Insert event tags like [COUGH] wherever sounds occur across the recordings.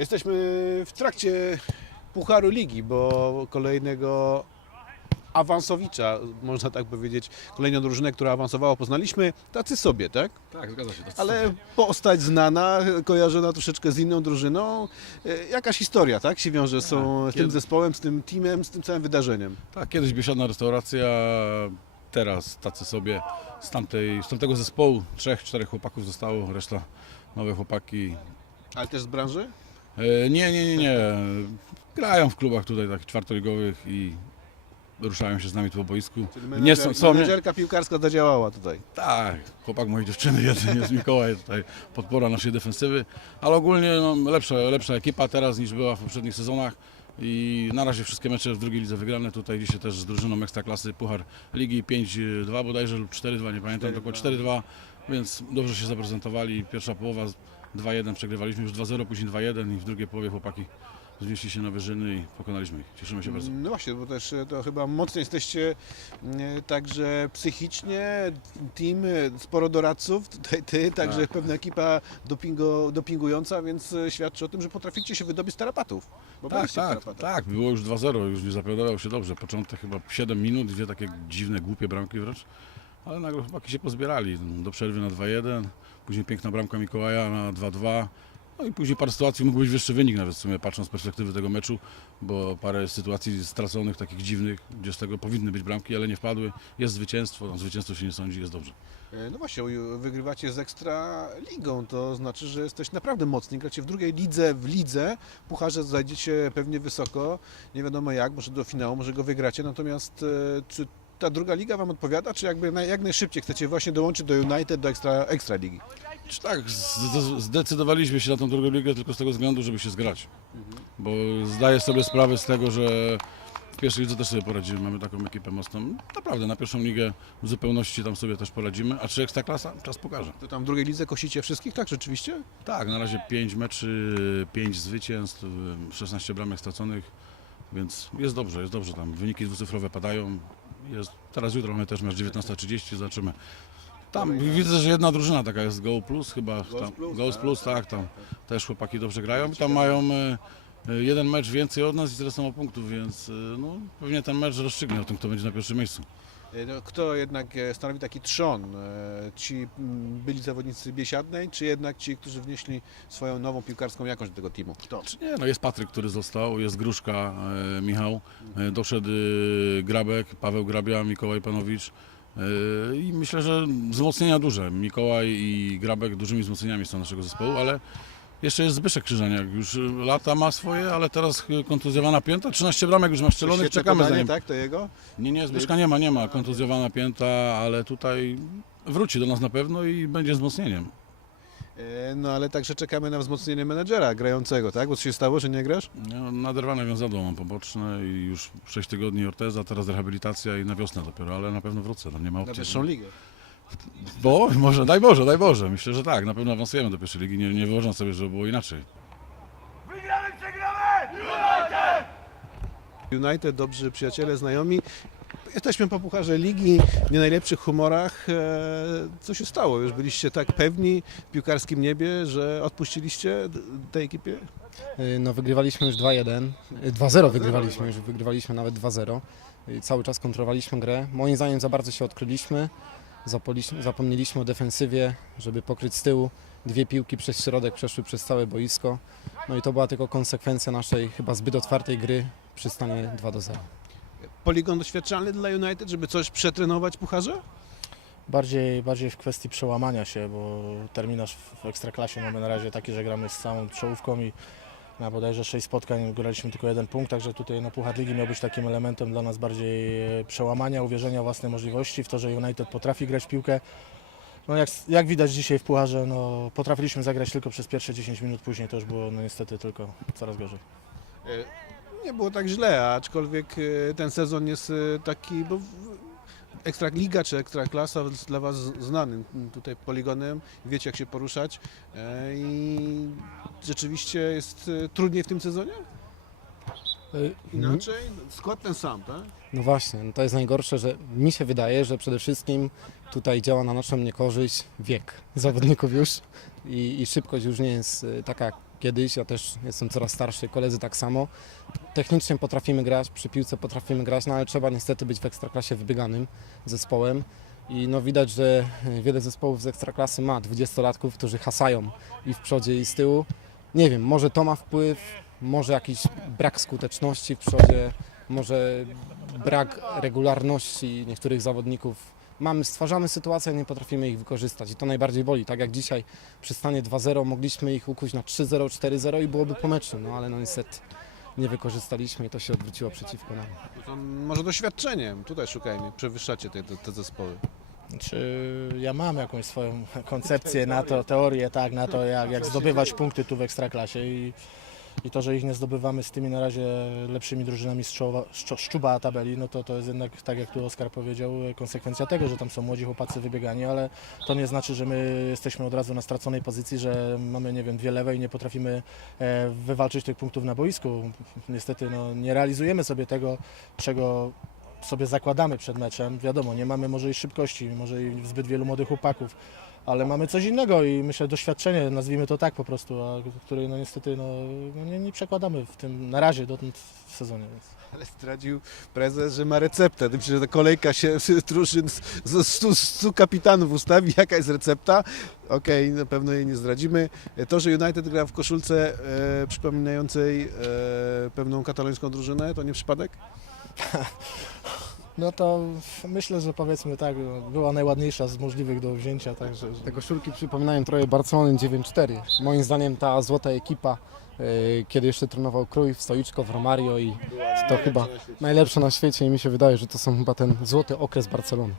Jesteśmy w trakcie Pucharu Ligi, bo kolejnego awansowicza, można tak powiedzieć, kolejną drużynę, która awansowała, poznaliśmy, tacy sobie, tak? Tak, zgadza się. Ale postać znana, kojarzona troszeczkę z inną drużyną. E, Jakaś historia, tak, się wiąże z, z tym zespołem, z tym teamem, z tym całym wydarzeniem. Tak, kiedyś biesiadna restauracja, teraz tacy sobie z, tamtej, z tamtego zespołu trzech, czterech chłopaków zostało, reszta nowe chłopaki. Ale też z branży? E, nie, nie, nie, nie. Grają w klubach tutaj takich czwartoligowych i ruszają się z nami tu po boisku. Czyli Nie menedżer, są, są nie, menedżerka piłkarska zadziałała tutaj. Tak, chłopak mojej dziewczyny, jeden jest Mikołaj, tutaj podpora naszej defensywy, ale ogólnie no, lepsza, lepsza ekipa teraz niż była w poprzednich sezonach i na razie wszystkie mecze w drugiej lidze wygrane, tutaj dzisiaj też z drużyną Ekstraklasy Puchar Ligi 5-2 bodajże lub 4-2, nie pamiętam, 4-2. dokładnie 4-2, więc dobrze się zaprezentowali, pierwsza połowa 2-1 przegrywaliśmy już 2-0, później 2-1 i w drugiej połowie chłopaki wznieśli się na wyżyny i pokonaliśmy ich, cieszymy się bardzo. No właśnie, bo też e, to chyba mocno jesteście e, także psychicznie, team, e, sporo doradców, tutaj ty, także Tak. pewna ekipa dopingo, dopingująca, więc świadczy o tym, że potraficie się wydobyć z tarapatów. Tak, tak, tak, było już 2-0, już mi zapowiadało się dobrze. Początek chyba 7 minut, dwie takie dziwne, głupie bramki wręcz, ale nagle chłopaki się pozbierali. Do przerwy na 2-1, później piękna bramka Mikołaja na 2-2. No i później parę sytuacji mógł być wyższy wynik nawet w sumie, patrząc z perspektywy tego meczu, bo parę sytuacji straconych, takich dziwnych, gdzie z tego powinny być bramki, ale nie wpadły. Jest zwycięstwo, no, zwycięstwo się nie sądzi, jest dobrze. E, No właśnie, wygrywacie z Ekstra Ligą, to znaczy, że jesteś naprawdę mocni, gracie w drugiej lidze, w lidze, pucharze zajdziecie pewnie wysoko, nie wiadomo jak, może do finału, może go wygracie, natomiast e, czy ta druga liga Wam odpowiada, czy jakby na- jak najszybciej chcecie właśnie dołączyć do United, do Ekstra, ekstra Ligi? Tak, zdecydowaliśmy się na tą drugą ligę tylko z tego względu, żeby się zgrać. Bo zdaję sobie sprawę z tego, że w pierwszej lidze też sobie poradzimy. Mamy taką ekipę mocną. Naprawdę na pierwszą ligę w zupełności tam sobie też poradzimy. A czy ekstraklasa? Czas pokaże. To tam w drugiej lidze kosicie wszystkich, tak rzeczywiście? Tak, na razie 5 meczy, 5 zwycięstw, 16 bramek straconych, więc jest dobrze, jest dobrze tam. Wyniki dwucyfrowe padają. Jest, teraz jutro mamy też mecz 19.30, zobaczymy. Tam widzę, że jedna drużyna taka jest Go Plus chyba. Tam, tak, Plus, tak, tam też chłopaki dobrze grają. Tam mają e, jeden mecz więcej od nas i tyle samo punktów, więc e, no, pewnie ten mecz rozstrzygnie o tym, kto będzie na pierwszym miejscu. E, no, Kto jednak e, stanowi taki trzon? E, Ci byli zawodnicy Biesiadnej, czy jednak ci, którzy wnieśli swoją nową piłkarską jakość do tego teamu? Kto? Czy Nie, no jest Patryk, który został, jest Gruszka, e, Michał, e, doszedł e, Grabek, Paweł Grabia, Mikołaj Panowicz e, i myślę, że wzmocnienia duże. Mikołaj i Grabek dużymi wzmocnieniami są naszego zespołu, ale jeszcze jest Zbyszek Krzyżaniak, już lata ma swoje, ale teraz kontuzjowana pięta, 13 bramek już ma szczelonych, Świetne czekamy za podanie, nim. tak? To jego? Nie, nie, Zbyszka nie ma, nie ma, kontuzjowana pięta, ale tutaj wróci do nas na pewno i będzie wzmocnieniem. E, No ale także czekamy na wzmocnienie menedżera grającego, tak? Bo co się stało, że nie grasz? Ja naderwane wiązadło mam poboczne i już 6 tygodni orteza, teraz rehabilitacja i na wiosnę dopiero, ale na pewno wrócę, tam nie ma Na opcji. pierwszą ligę. Bo, może, daj Boże, daj Boże, myślę, że tak, na pewno awansujemy do pierwszej ligi, nie, nie wyobrażam sobie, żeby było inaczej. Wygramy, przegramy! United! United, dobrzy przyjaciele, znajomi. Jesteśmy po pucharze ligi, w nie najlepszych humorach. E, Co się stało? Już byliście tak pewni w piłkarskim niebie, że odpuściliście tej ekipie? Y, No wygrywaliśmy już 2-1, y, 2-0 wygrywaliśmy, już wygrywaliśmy nawet 2-0. Y, Cały czas kontrolowaliśmy grę. Moim zdaniem za bardzo się odkryliśmy. Zapomnieliśmy o defensywie, żeby pokryć z tyłu. Dwie piłki przez środek przeszły przez całe boisko. No i to była tylko konsekwencja naszej chyba zbyt otwartej gry przy stanie 2-0. Poligon doświadczalny dla United, żeby coś przetrenować w pucharze? Bardziej, bardziej w kwestii przełamania się, bo terminarz w Ekstraklasie mamy na razie taki, że gramy z całą czołówką i na bodajże 6 spotkań graliśmy tylko jeden punkt, także tutaj no, Puchar Ligi miał być takim elementem dla nas bardziej e, przełamania, uwierzenia w własne możliwości, w to, że United potrafi grać w piłkę. No jak, jak widać dzisiaj w Pucharze, no, potrafiliśmy zagrać tylko przez pierwsze 10 minut, później to już było no, niestety tylko coraz gorzej. E, Nie było tak źle, aczkolwiek e, ten sezon jest taki, bo Ekstraliga czy Ekstraklasa jest dla Was znanym tutaj poligonem, wiecie jak się poruszać i rzeczywiście jest e, trudniej w tym sezonie? Y, Inaczej? Skład ten sam, tak? No właśnie, no to jest najgorsze, że mi się wydaje, że przede wszystkim tutaj działa na naszą niekorzyść wiek zawodników już i, i szybkość już nie jest y, taka kiedyś, ja też jestem coraz starszy, koledzy tak samo. Technicznie potrafimy grać, przy piłce potrafimy grać, no ale trzeba niestety być w ekstraklasie wybieganym zespołem. I no widać, że wiele zespołów z ekstraklasy ma 20-latków, którzy hasają i w przodzie i z tyłu. Nie wiem, może to ma wpływ, może jakiś brak skuteczności w przodzie, może brak regularności niektórych zawodników. Mamy, stwarzamy sytuacje, a nie potrafimy ich wykorzystać i to najbardziej boli. Tak jak dzisiaj przy stanie 2-0 mogliśmy ich ukuć na 3-0, 4-0 i byłoby po meczu, no ale no niestety nie wykorzystaliśmy i to się odwróciło przeciwko nam. To może doświadczeniem, tutaj szukajmy, przewyższacie te, te, te zespoły. Czy ja mam jakąś swoją koncepcję na to, teorię, tak, na to, jak, jak zdobywać punkty tu w Ekstraklasie i, i to, że ich nie zdobywamy z tymi na razie lepszymi drużynami z czoła, szczo- szczuba tabeli, no to to jest jednak, tak jak tu Oskar powiedział, konsekwencja tego, że tam są młodzi chłopacy wybiegani, ale to nie znaczy, że my jesteśmy od razu na straconej pozycji, że mamy, nie wiem, dwie lewe i nie potrafimy e, wywalczyć tych punktów na boisku. Niestety no, nie realizujemy sobie tego, czego sobie zakładamy przed meczem. Wiadomo, nie mamy może i szybkości, może i zbyt wielu młodych chłopaków, ale mamy coś innego i myślę doświadczenie, nazwijmy to tak po prostu, a której no niestety no, no nie, nie przekładamy w tym na razie dotąd w sezonie. Więc. Ale zdradził prezes, że ma receptę. Myślę, że ta kolejka się drużyn z, z, stu, stu kapitanów ustawi. Jaka jest recepta? Okej, na pewno jej nie zdradzimy. To, że United gra w koszulce e, przypominającej e, pewną katalońską drużynę, to nie przypadek? [LAUGHS] No to myślę, że powiedzmy tak, była najładniejsza z możliwych do wzięcia, także że... Te koszulki przypominają trochę Barcelony 9-4. Moim zdaniem ta złota ekipa, y, kiedy jeszcze trenował Cruyff, Stoiczkow, Romario i to chyba najlepsze na świecie i mi się wydaje, że to są chyba ten złoty okres Barcelony.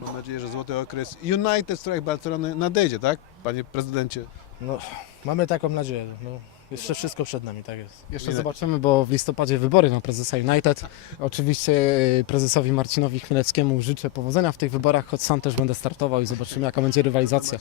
Mam nadzieję, że złoty okres United w strojach Barcelony nadejdzie, tak? Panie prezydencie. No, mamy taką nadzieję. No, jeszcze wszystko przed nami, tak jest. Jeszcze zobaczymy, bo w listopadzie wybory na prezesa United. Oczywiście y, prezesowi Marcinowi Chmielewskiemu życzę powodzenia w tych wyborach, choć sam też będę startował i zobaczymy jaka będzie rywalizacja.